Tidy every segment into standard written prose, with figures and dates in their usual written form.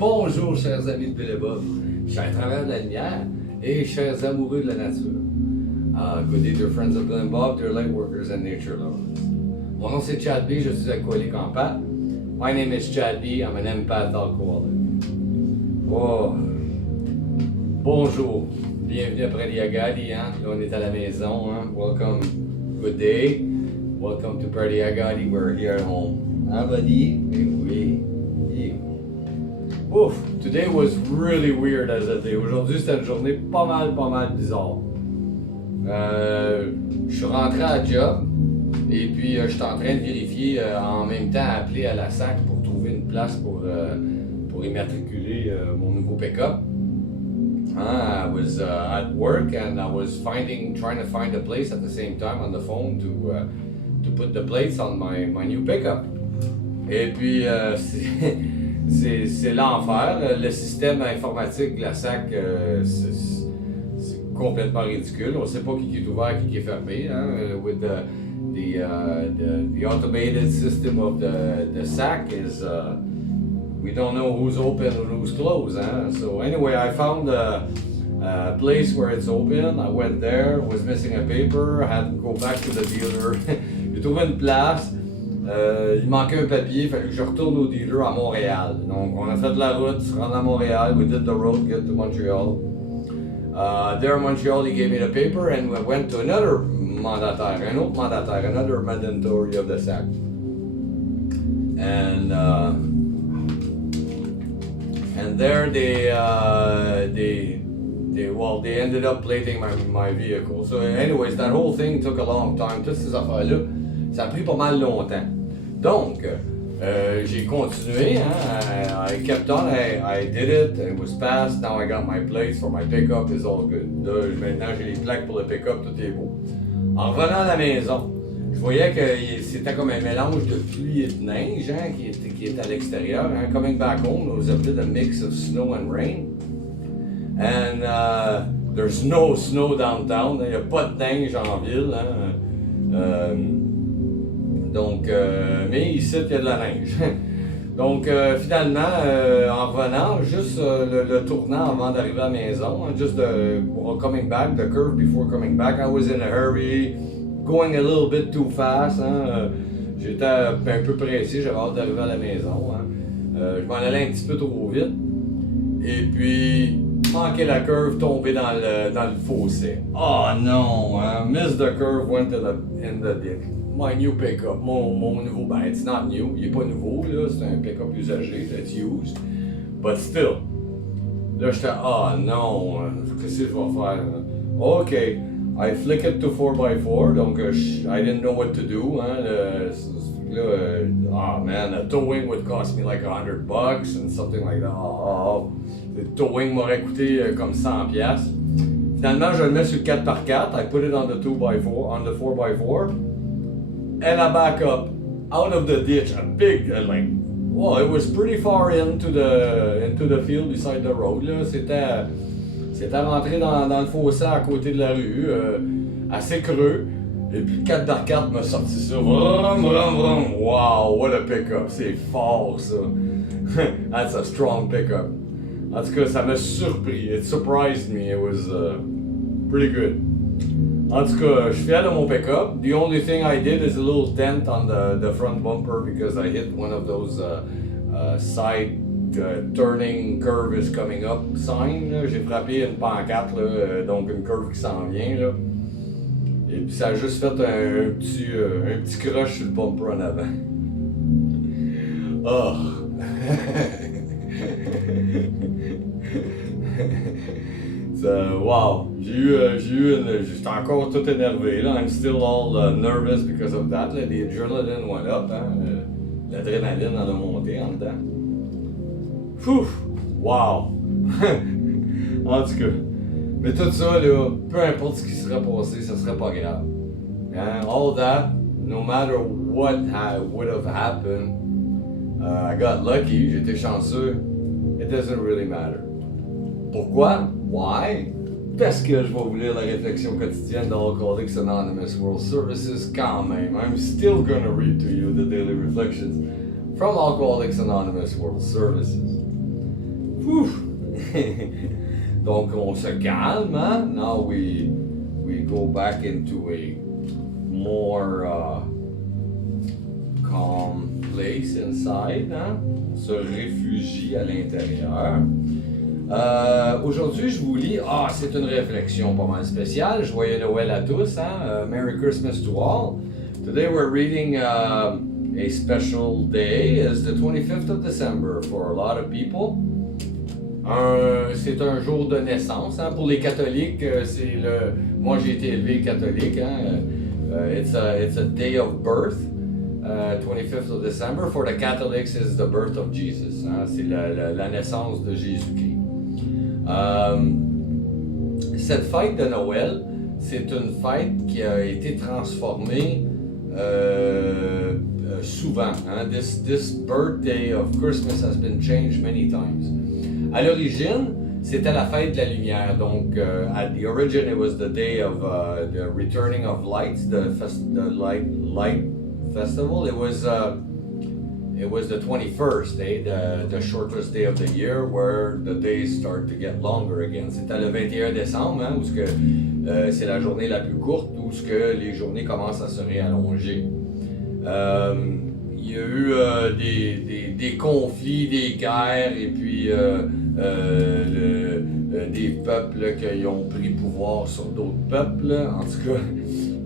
Bonjour chers amis de Bill et Bob, chers travailleurs de la lumière et chers amoureux de la nature. Good day dear friends of Bill and Bob, dear light workers and nature lovers. Mon nom c'est Chad B, je suis alcoolique en pâte. My name is Chad B, I'm an empath alcoholic. Oh, bonjour, bienvenue après l'Iagadi, hein? Là on est à la maison, hein? Welcome, good day, welcome to Party Agadi, we're here at home. Hein buddy? Eh oui. Ouf, today was really weird as a day. Aujourd'hui, c'était une journée pas mal bizarre. Je suis rentré à job et puis je suis en train de vérifier en même temps appeler à la SAC pour trouver une place pour immatriculer mon nouveau pick-up. I was at work and I was trying to find a place at the same time on the phone to put the plates on my new pickup. Et puis c'est l'enfer. Le système informatique de la SAC, c'est complètement ridicule. On ne sait pas qui est ouvert, qui est fermé. Hein? With the automated system of the SAC is we don't know who's open and who's closed. Hein? So anyway, I found a place where it's open. I went there, was missing a paper, I had to go back to the dealer. J'ai trouvé une place. Il manquait un papier, il fallait que je retourne au dealer à Montréal. Donc, on a fait de la route, se rendre à Montréal. We did the road, get to Montreal. There in Montreal, he gave me the paper and we went to another mandataire, another mandatory of the SAC. And there they ended up plating my vehicle. So anyways, that whole thing took a long time. Toutes ces affaires-là, ça a pris pas mal longtemps. Donc, j'ai continué, hein, I kept on, I did it was passed, now I got my plates for my pick-up, it's all good. Là, maintenant j'ai les plaques pour le pick-up, tout est beau. En revenant à la maison, je voyais que c'était comme un mélange de pluie et de neige, hein, qui était à l'extérieur. Hein. Coming back home, it was a bit of a mix of snow and rain. And there's no snow downtown, il n'y a pas de neige en ville. Hein. Donc, mais ici, il y a de la neige. Donc, finalement, en revenant, juste le tournant avant d'arriver à la maison, just coming back, the curve before coming back, I was in a hurry, going a little bit too fast. Hein, j'étais un peu pressé, j'avais hâte d'arriver à la maison. Hein, je m'en allais un petit peu trop vite. Et puis, manquer la curve, tomber dans le fossé. Oh non! Hein, missed the curve, went in the ditch. My new pickup, mon nouveau, ben it's not new, il est pas nouveau là, c'est un pick-up usagé, it's used, but still. Là j'étais, non, qu'est-ce que je vais faire? Ok, I flick it to 4x4, donc I didn't know what to do, hein, man, the towing would cost me like $100 and something like that. Le towing m'aurait coûté comme 100$. Finalement, je le mets sur le 4x4, I put it on the 4x4, and I back up out of the ditch, a big, it was pretty far into the field beside the road. Là. C'était rentré dans le fossé à côté de la rue, assez creux. Et puis le 4x4 m'a sorti ça. Vroom, vroom, vroom. Wow, what a pickup. C'est fort ça. That's a strong pickup. En tout cas, ça m'a surpris. It surprised me. It was pretty good. En tout cas, je suis fier de mon pick-up. The only thing I did is a little dent on the front bumper because I hit one of those side turning curve is coming up sign. Là. J'ai frappé une pancarte, là, donc une curve qui s'en vient. Là. Et puis ça a juste fait un petit crush sur le bumper en avant. Oh! Wow, j'étais encore tout énervé là. I'm still all nervous because of that. Là. The adrenaline went up, hein. L'adrénaline en a monté en dedans. Fouf, wow. En tout cas, mais tout ça là, peu importe ce qui serait passé, ça serait pas grave. And all that, no matter what would have happened, I got lucky, j'étais chanceux. It doesn't really matter. Pourquoi? Why? Parce que je vais vous lire la réflexion quotidienne de Alcooliques Anonymous World Services quand même. I'm still gonna read to you the daily reflections from Alcoholics Anonymous World Services. Ouf. Donc on se calme, hein? Now we go back into a more calm place inside, hein? On se réfugie à l'intérieur. Aujourd'hui, je vous lis, c'est une réflexion pas mal spéciale. Joyeux Noël à tous, hein? Merry Christmas to all. Today we're reading a special day. It's the 25th of December for a lot of people. C'est un jour de naissance, hein? Pour les catholiques, moi j'ai été élevé catholique, hein? It's a day of birth. 25th of December. For the Catholics is the birth of Jesus. Hein? C'est la naissance de Jésus-Christ. Cette fête de Noël, c'est une fête qui a été transformée souvent. Hein? This birthday of Christmas has been changed many times. À l'origine, c'était la fête de la lumière. Donc, at the origin, it was the day of the returning of lights, the light festival. It was the 21st day, the shortest day of the year, where the days start to get longer again. C'était le 21 décembre, hein, où c'est la journée la plus courte, où les journées commencent à se réallonger. Il y a eu des conflits, des guerres, et puis des peuples qui ont pris pouvoir sur d'autres peuples, en tout cas.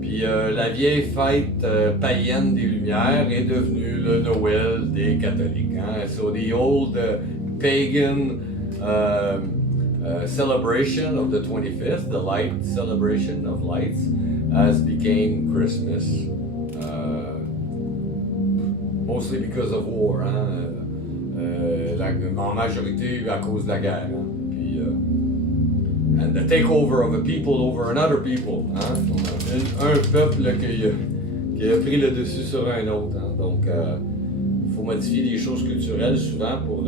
Puis la vieille fête païenne des Lumières est devenue le Noël des catholiques. Hein? So the old pagan celebration of the 25th, the light celebration of lights, has become Christmas. Mostly because of war, hein? En majorité à cause de la guerre. Hein? Puis, and the takeover of a people over another people. Hein? On a un peuple qui a pris le dessus sur un autre. Hein? Donc, il faut modifier les choses culturelles souvent pour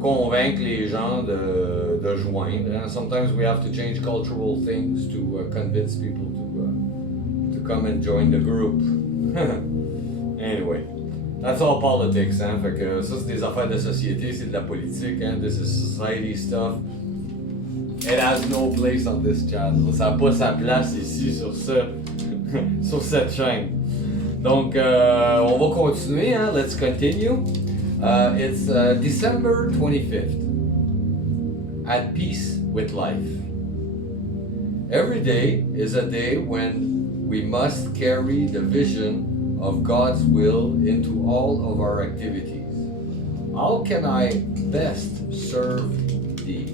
convaincre les gens de joindre. Hein? Sometimes we have to change cultural things to convince people to come and join the group. Anyway, that's all politics, hein? Fait que ça, c'est des affaires de société, c'est de la politique, hein? This is society stuff. It has no place on this channel. Ça n'a pas sa place ici sur cette chaîne. Donc, on va continuer, hein? Let's continue. It's December 25th. At peace with life. Every day is a day when we must carry the vision of God's will into all of our activities. How can I best serve Thee?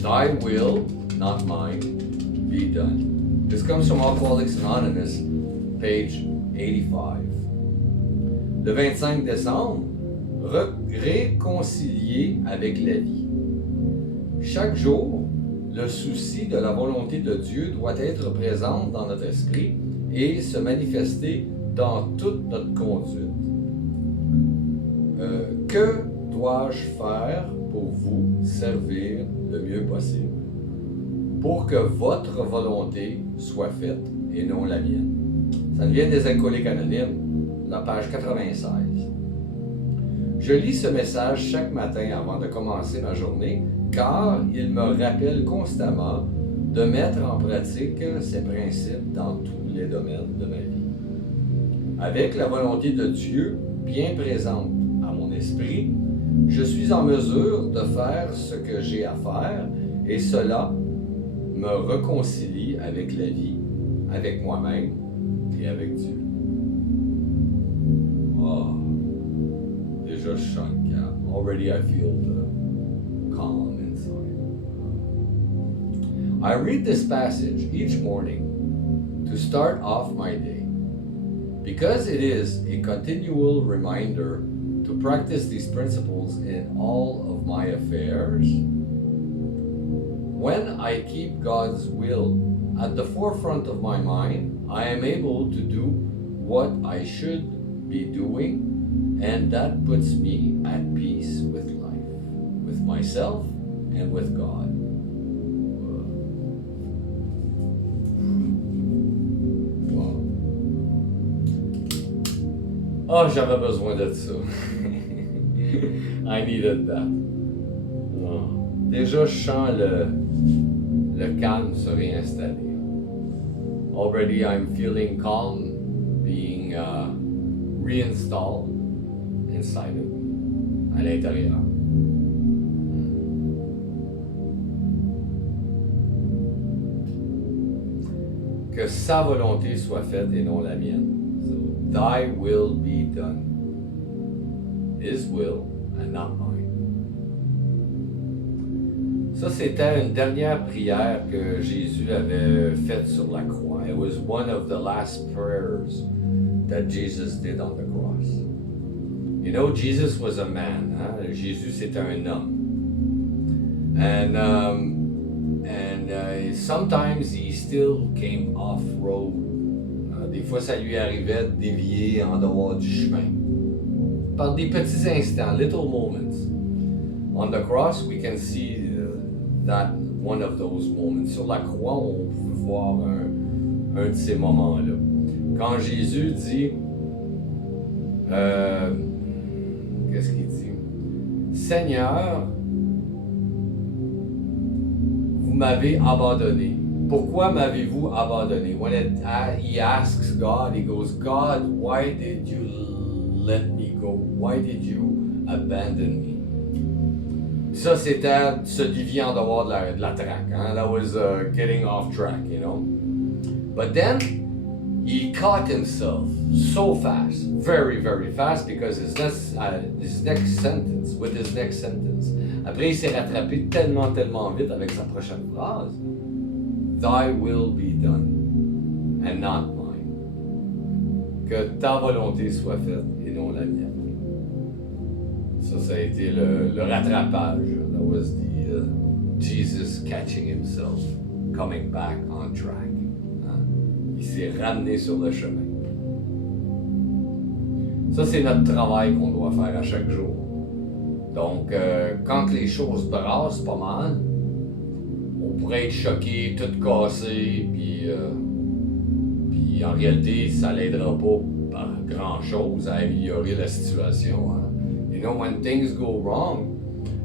Thy will, not mine, be done. This comes from Alcooliques Anonymes, page 85. Le 25 décembre, réconcilier avec la vie. Chaque jour, le souci de la volonté de Dieu doit être présent dans notre esprit et se manifester dans toute notre conduite. Que dois-je faire pour vous servir le mieux possible, pour que votre volonté soit faite et non la mienne? Ça nous vient des Alcooliques Anonymes, la page 96. Je lis ce message chaque matin avant de commencer ma journée, car il me rappelle constamment de mettre en pratique ces principes dans tous les domaines de ma vie. Avec la volonté de Dieu bien présente à mon esprit, je suis en mesure de faire ce que j'ai à faire et cela me réconcilie avec la vie, avec moi-même et avec Dieu. Déjà je chante. Already I feel the calm inside. I read this passage each morning to start off my day, because it is a continual reminder to practice these principles in all of my affairs. When I keep God's will at the forefront of my mind, I am able to do what I should be doing, and that puts me at peace with life, with myself, and with God. Wow. Oh, j'avais besoin de ça. I needed that. Oh. Déjà, je sens le calme se réinstaller. Already, I'm feeling calm being reinstalled inside of me, à l'intérieur. Que sa volonté soit faite et non la mienne. So, thy will be done. His will and not mine. Ça, c'était une dernière prière que Jésus avait faite sur la croix. It was one of the last prayers that Jesus did on the cross. You know, Jesus was a man. Hein? Jésus, c'était un homme. And sometimes he still came off road. Des fois, ça lui arrivait de dévier en dehors du chemin. Par des petits instants, little moments. On the cross, we can see that one of those moments. Sur la croix, on peut voir un de ces moments-là. Quand Jésus dit, qu'est-ce qu'il dit? Seigneur, vous m'avez abandonné. Pourquoi m'avez-vous abandonné? When he asks God, he goes, God, why did you let me go? Why did you abandon me? Ça, c'était se dévier en dehors de la track. Hein? That was getting off track, you know. But then, he caught himself so fast, very, very fast, because his next sentence, après, il s'est rattrapé tellement vite avec sa prochaine phrase. Thy will be done, and not mine. Que ta volonté soit faite, et non la mienne. Ça a été le rattrapage. That was the Jesus catching himself, coming back on track. Hein? Il s'est ramené sur le chemin. Ça, c'est notre travail qu'on doit faire à chaque jour. Donc, quand les choses brassent pas mal, on pourrait être choqué, tout cassé, puis en réalité, ça l'aidera pas par grand-chose à améliorer la situation. Hein? You know, when things go wrong,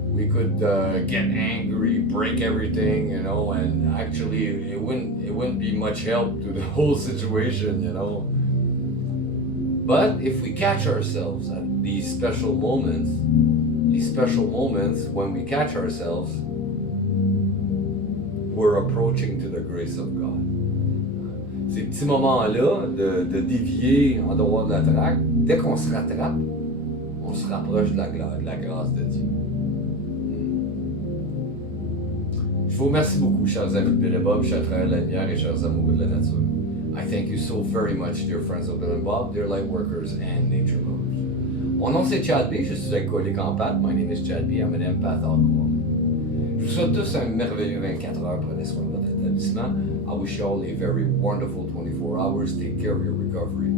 we could get angry, break everything, you know, and actually it wouldn't be much help to the whole situation, you know. But if we catch ourselves at these special moments when we catch ourselves, we're approaching to the grace of God. Ces petits moments-là de dévier en dehors de la traque, dès qu'on se rattrape, on se rapproche de la grâce de Dieu. Je vous remercie beaucoup, chers amis de Bill et Bob, chers frères de la lumière et chers amoureux de la nature. I thank you so very much, dear friends of Bill and Bob, dear light workers and nature lovers. Mon nom c'est Chad B, je suis alcoolique en pâte. My name is Chad B, I'm an empath alcohol. Je vous souhaite tous un merveilleux 24 heures. Prenez soin de votre établissement. I wish you all a very wonderful 24 hours. Take care of your recovery.